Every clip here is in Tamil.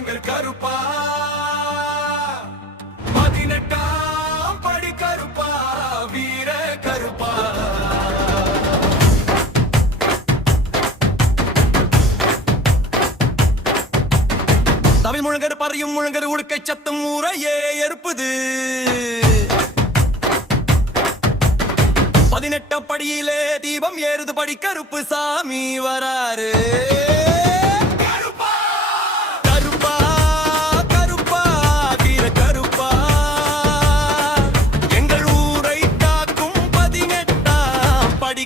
எங்கள் கருப்பா 18ஆம் படி கருப்பா வீர கருப்பா. தமிழ் முழங்கர் பறையும் முழங்கர் உடுக்கை சத்தம் ஊரையே எறுப்புது. 18ஆம் படியிலே தீபம் ஏறுது படி கருப்பு சாமி வராரு.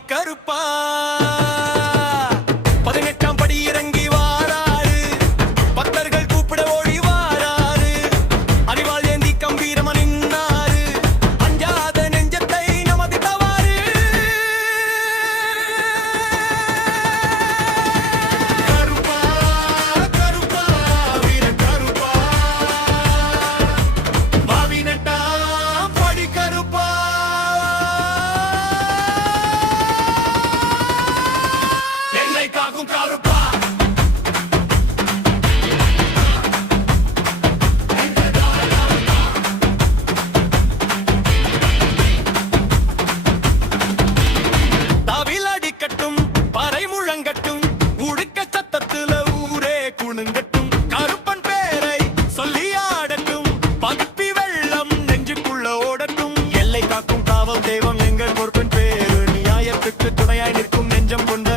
கருப்பா 18ஆம் படி இறங்கி வாராரு. பக்தர்கள் கூப்பிட ஓடி வாராரு. அறிவாள் ஏந்தி கம்பீரமா நின்னாரு. அஞ்சாத நெஞ்சத்தை நமது தவாறு. கருப்பா கருப்பா வீர கருப்பா 18ஆம் படி கருப்பா. காக்கும் கருப்பா தாவில் அடிக்கட்டும் பறை முழங்கட்டும் உடுக்க சத்தத்துல ஊரே குணுங்கட்டும். கருப்பன் பேரை சொல்லி ஆடட்டும் பகுப்பி வெள்ளம் நெஞ்சுக்குள்ள ஓடட்டும். எல்லை காக்கும் காவல் தெய்வம் எங்கள் பொறுப்பின் பேரு. நியாயத்துக்கு துணையாய் நிற்கும் நெஞ்சம் கொண்ட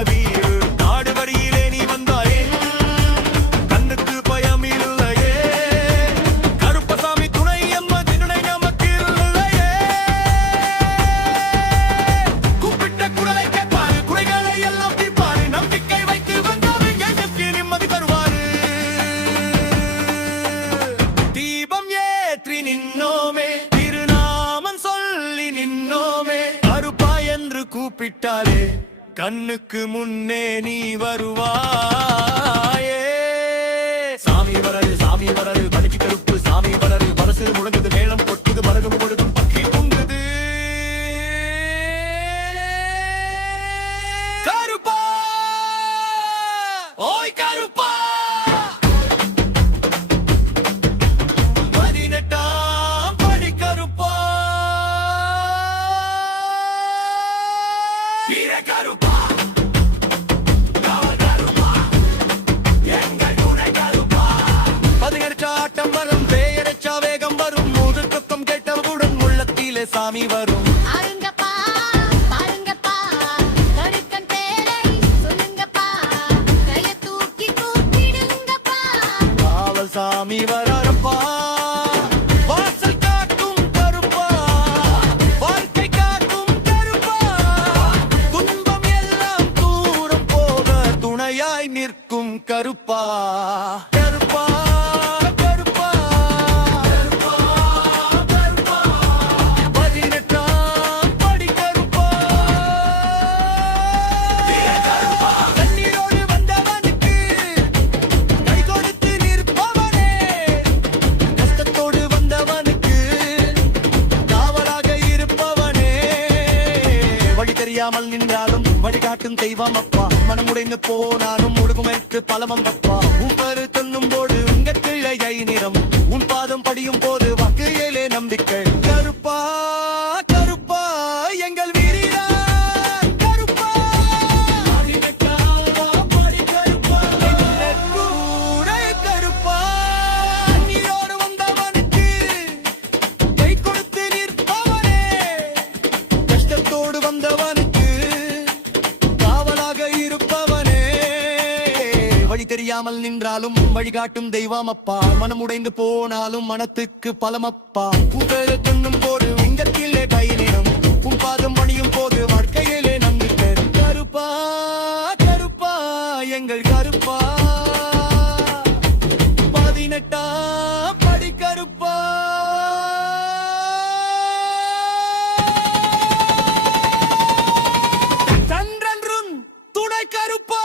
திருநாமம் சொல்லி நின்னோமே. கருப்பா என்று கூப்பிட்டாலே கண்ணுக்கு முன்னே நீ வருவாயே. சாமி வரரு சாமி வரரு படிச்சு கருப்பு சாமி வரரு. மனசு முழங்குது மேளம் கொட்டுது மரகம் பொழுதும் பக்கி பொங்குது. கருப்பா ஓய் கருப்பா 18ஆம் படி கருப்பா வீர கருப்பா. ஆட்டம் வரும் பேயரச்சா வேகம் வரும். முதல் பக்கம் கேட்டவுடன் உள்ளத்திலே சாமி வரும். காவல் சாமி வராரப்பா. வாசல் காக்கும் கருப்பா வாழ்க்கை காக்கும் கருப்பா. துன்பம் எல்லாம் தூரம் போக துணையாய் நிற்கும் கருப்பா. கருப்பா கருப்பா 18ஆம் படி கருப்பா. கண்ணீரோடு வந்தவனுக்கு கை கொடுத்து நிற்பவனே. கஷ்டத்தோடு வந்தவனுக்கு காவலாக இருப்பவனே. வழி தெரியாமல் நின்றாலும் வழிகாட்டும் தெய்வம் அப்பா. மனம் உடைந்து போனாலும் முழுகுமென்று பலமம் அப்பா. உப்பரு தொன்னும் போது உங்க கிளையை நிறம். உன் பாதம் படியும் போது வாக்கையிலே நம்பிக்கை. கருப்பா கருப்பா எங்கள் வீரா கருப்பா. 18ஆம் படி கருப்பா கூட கருப்பா. நீரோடு வந்தவனுக்கு கை கொடுத்து நிற்பவனே. கஷ்டத்தோடு வந்தவனுக்கு காவலாக இருப்பவனே. வழி தெரியாமல் நின்றாலும் வழிகாட்டும் தெய்வம் அப்பா. மனம் உடைந்து போனாலும் மனத்துக்கு பலமப்பா. உங்கள் துண்ணும் போது உங்கத்திலே கையிலும் உன் பாதம் மணியும் போது வாழ்க்கையிலே நம்பிக்கை. கருப்பா கருப்பா எங்கள் கருப்பா 18ஆம் படி கருப்பா. சந்திரன் துணை கருப்பா.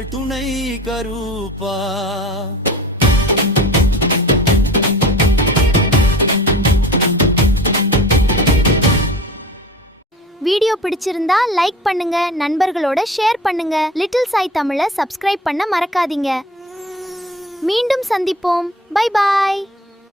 எங்கள் துணை கருப்பா. வீடியோ பிடிச்சிருந்தா லைக் பண்ணுங்க, நண்பர்களோட ஷேர் பண்ணுங்க. லிட்டில் சாய் தமிழை சப்ஸ்கிரைப் பண்ண மறக்காதீங்க. மீண்டும் சந்திப்போம். Bye bye.